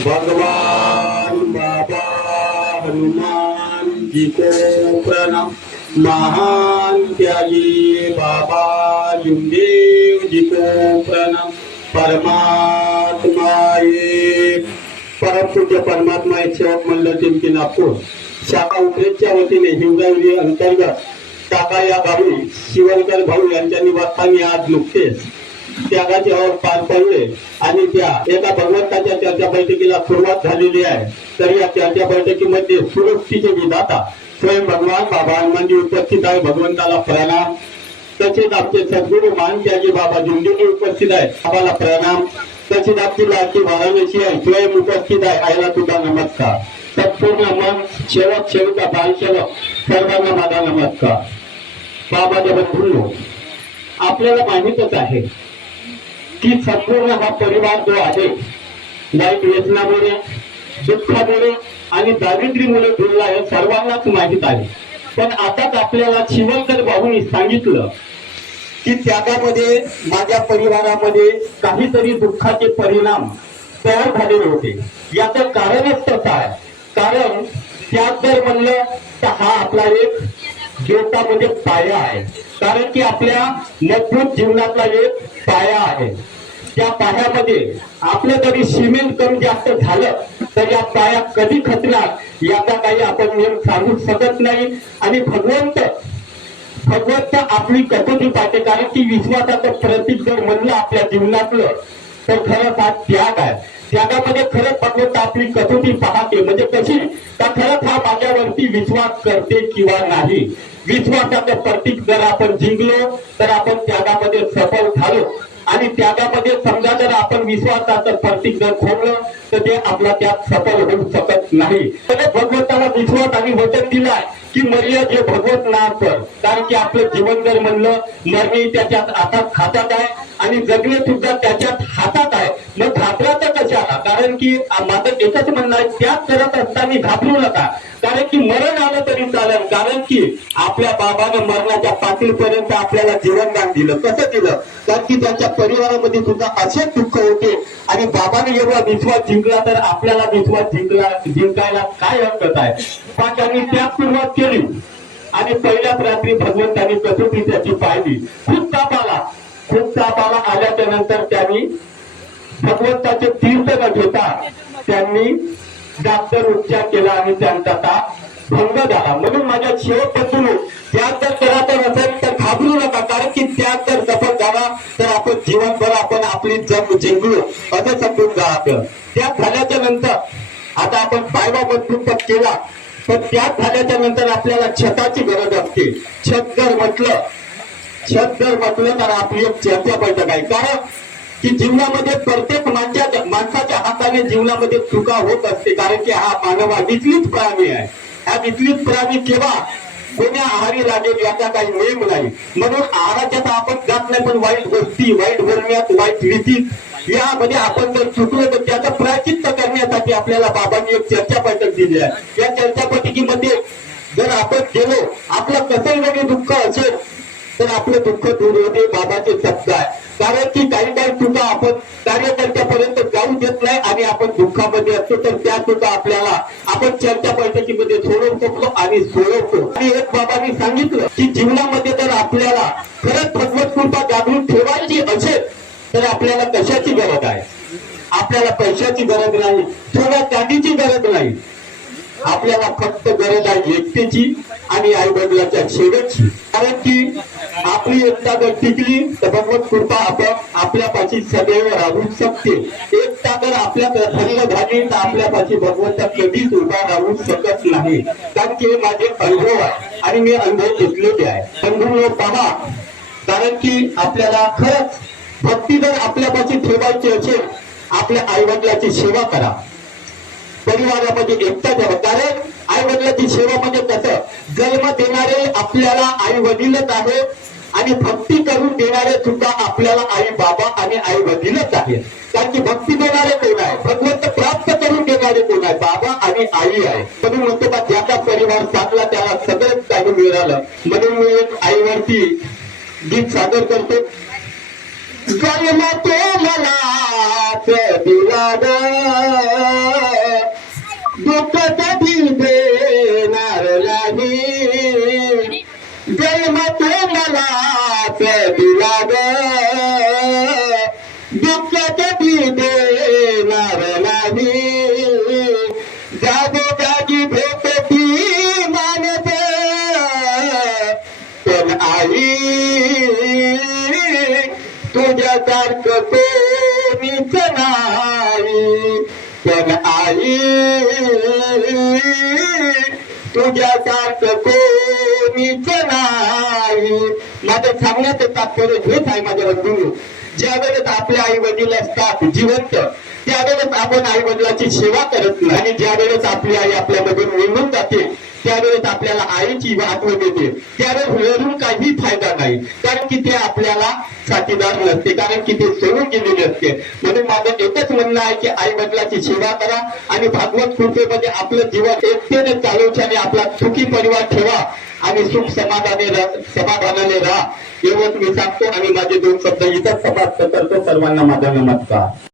भगवान बाबा हनुमान जी को प्रणाम। महान त्यागी बाबा जुमदेव जी को प्रणाम। परमात्मा एक परम पूज्य परमात्मा एक सेवक मंडळ टिमकी नागपूर शाखा उमरेच्या वतीने हिंगणवी अंतर्गत टाका या गावी शिवणकर भाऊ यांच्या निवासस्थानी आज नुकतेच त्यागाचे और पार पडले आणि त्या एका भगवंताच्या चर्चा बैठकीला सुरुवात झालेली आहे। तर या चर्चा बैठकीमध्ये सुरक्षेचे विधाता स्वयं भगवान बाबा हनुमानजी उपस्थित आहे। भगवंताला प्रणाम। तसेच आपले सद्गुरू मान त्यागी बाबा जुमदेव उपस्थित आहे, बाबाला प्रणाम। तसेच आपली लाडकी वाराणसी आहे, स्वयं उपस्थित आहे, आईला सुद्धा नमस्कार। संपूर्ण मन सेवक सेविका बालसेवक सर्वांना माझा नमस्कार। बाबाच्या बंधूंनो, आपल्याला माहितच आहे की संपूर्ण हा परिवार जो आहे वाईट व्यसनामुळे दुःखामुळे आणि दारिद्र्यामुळे डुलला हे सर्वांनाच माहित आहे। पण आताच आपल्याला शिवणकर भाऊंनी सांगितलं की त्यागामध्ये माझ्या परिवारामध्ये काहीतरी दुःखाचे परिणाम तयार झालेले होते। याचं कारणच तसं आहे, कारण त्याग जर म्हणलं तर हा आपला एक जीवनामध्ये पाया आहे, कारण की आपल्या मजबूत जीवनातला एक पाया आहे। त्या पायामध्ये आपलं जरी सिमेंट कमी जास्त झालं तर या पाया कधी खचणार याचा काही आपण नियम सांगू शकत नाही। आणि भगवंत आपली कसोटी पाहते, कारण की विश्वासाचं प्रतीक जर म्हणलं आपल्या जीवनातलं तर खरंच हा त्याग आहे। त्यागामध्ये खरंच भगवंत आपली कसोटी पाहते, म्हणजे कशी का खरंच हा माझ्यावरती विश्वास करते किंवा नाही। विश्वासाचं प्रतीक जर आपण जिंकलो तर आपण त्यागामध्ये सफल झालो, आणि त्यागामध्ये समजा जर आपण विश्वासाचं प्रतीक जर खोडलं तर ते आपला त्याग सफल होऊ शकत नाही। तर भगवंताला विश्वास आणि वचन दिलाय की मर्या जे भगवत नाम कर, कारण की आपलं जीवन जर म्हणलं मरणे त्याच्यात हातात हातात आहे आणि जगणे सुद्धा त्याच्यात हातात आहे। मग घाबरायचं कशाला, कारण की माझं एकच म्हणणं आहे, त्याग करत असताना घाबरू नका, कारण की मरण आलं तरी चालेल, कारण की आपल्या बाबानं मरणाच्या पातळीपर्यंत आपल्याला जीवनदान दिलं। कसं दिलं, कारण की त्यांच्या परिवारामध्ये सुद्धा असे दुःख होते आणि बाबाने एवढा विश्वास जिंकला तर आपल्याला विश्वास जिंकायला काय हरकत आहे। त्यांनी त्याग सुरुवात केली आणि पहिल्याच रात्री भगवंतांनी कसोटी त्याची पाहिली। खूप ताप आला आल्याच्या नंतर त्यांनी भगवंताचे तीर्थ न घेता त्यांनी डॉक्टर उपचार केला आणि त्यांचा ताप भंग झाला। म्हणून माझ्या शेवटपासून त्याग जर करायचा नसेल तर घाबरू नका, कारण की त्याग जर सफल झाला तर आपण जीवनभर आपण आपली जग जिंकलो असं समजून जा। त्याग झाल्याच्या नंतर आता आपण पायवा मजबूत केला, पण त्याग झाल्याच्या नंतर आपल्याला छताची गरज असते। छत जर म्हटलं तर आपली एक चर्चा बैठक आहे, कारण की जीवनामध्ये प्रत्येक माणसाच्या हाताने जीवनामध्ये चुका होत असते, कारण की हा मानव विचलित प्राणी आहे। हा विचलित प्राणी केव्हा कोण्या आहारी लागेल याचा काही नियम नाही, म्हणून आहाराच्या तर आपण जात नाही, पण वाईट गोष्टी वाईट बोलण्यात वाईट रीतीत यामध्ये आपण जर चुकलो तर त्याचं प्रायश्चित्त करण्यासाठी आपल्याला बाबांनी एक चर्चा बैठक दिली आहे। या चर्चा बैठकीमध्ये जर आपण गेलो, आपलं कसं जरी दुःख असेल तर आपलं दुःख दूर होते, बाबाचे शब्द आहे। कारण की काही चुका आपण कार्यकर्त्यापर्यंत जाऊ देत नाही आणि आपण दुःखामध्ये असतो, तर त्या चुका आपल्याला आपण चर्चा बैठकीमध्ये सोडवू शकतो आणि सोडवतो। आणि एक बाबांनी सांगितलं की जीवनामध्ये जर आपल्याला खरंच भगवत कृपा जागृत ठेवायची असेल तर आपल्याला कशाची गरज आहे, आपल्याला पैशाची गरज नाही, थोड्या चांदीची गरज नाही, आपल्याला फक्त गरज आहे एकतेची आणि आई वडिलांच्या सेवेची। कारण की आपली एकता जर टिकली तर भगवत कृपा आपण आपल्यापाशी सदैव राहू शकते। एकता जर आपल्या भंग झाली तर आपल्यापाशी भगवंत कधीच उभा राहू शकत नाही, कारण की हे माझे अनुभव आहे आणि मी अनुभव घेतलेले आहे। अनुभव पहा, कारण की आपल्याला खरंच भक्ती जर आपल्यापाशी ठेवायची असेल, आपल्या आई वडिलांची सेवा करा, परिवारामध्ये एकता द्यावा। कारण आई वडिलांची सेवा म्हणजे कसं, जन्म देणारे आपल्याला आई वडीलच आहे आणि भक्ती करून देणारे सुद्धा आपल्याला आई बाबा आणि आई वडीलच आहे। कारण की भक्ती देणारे कोण आहे, भगवंत प्राप्त करून देणारे कोण आहे, बाबा आणि आई आहे। म्हणून म्हणतो का ज्याचा परिवार साधला त्याला सगळंच काही मिळालं। म्हणून मी एक आईवरती गीत सादर करतो। जन्म तो मला दिला जागोजागी भेटती मानस पण आई तुझ्यासारखं कोणीच नाही पण आई तुझ्यासारखं कोणीच नाही. माझं सांगण्याचं तात्पर्य हेच आहे माझ्या बंधू, ज्या वेळेस आपले आई वडील असतात जिवंत त्यावेळेस आपण आई वडिलांची सेवा करत नाही आणि ज्या वेळेस आपली आई आपल्यामधून निघून जाते त्यावेळेस आपल्याला आईची आठवण येते त्यावेळेस रडून काही फायदा नाही कारण की ते आपल्याला साथीदार नसते कारण की ते सोडून गेलेले असते. म्हणून माझं एकच म्हणणं आहे की आई वडिलांची सेवा करा आणि भागवत कृपेमध्ये आपलं जीवन एकतेने चालवण्याने आपला सुखी परिवार ठेवा आणि सुख समाधानाने राहा एवढंच मी सांगतो आणि माझे दोन शब्द इथंच समाप्त करतो. सर्वांना माझा नमस्कार.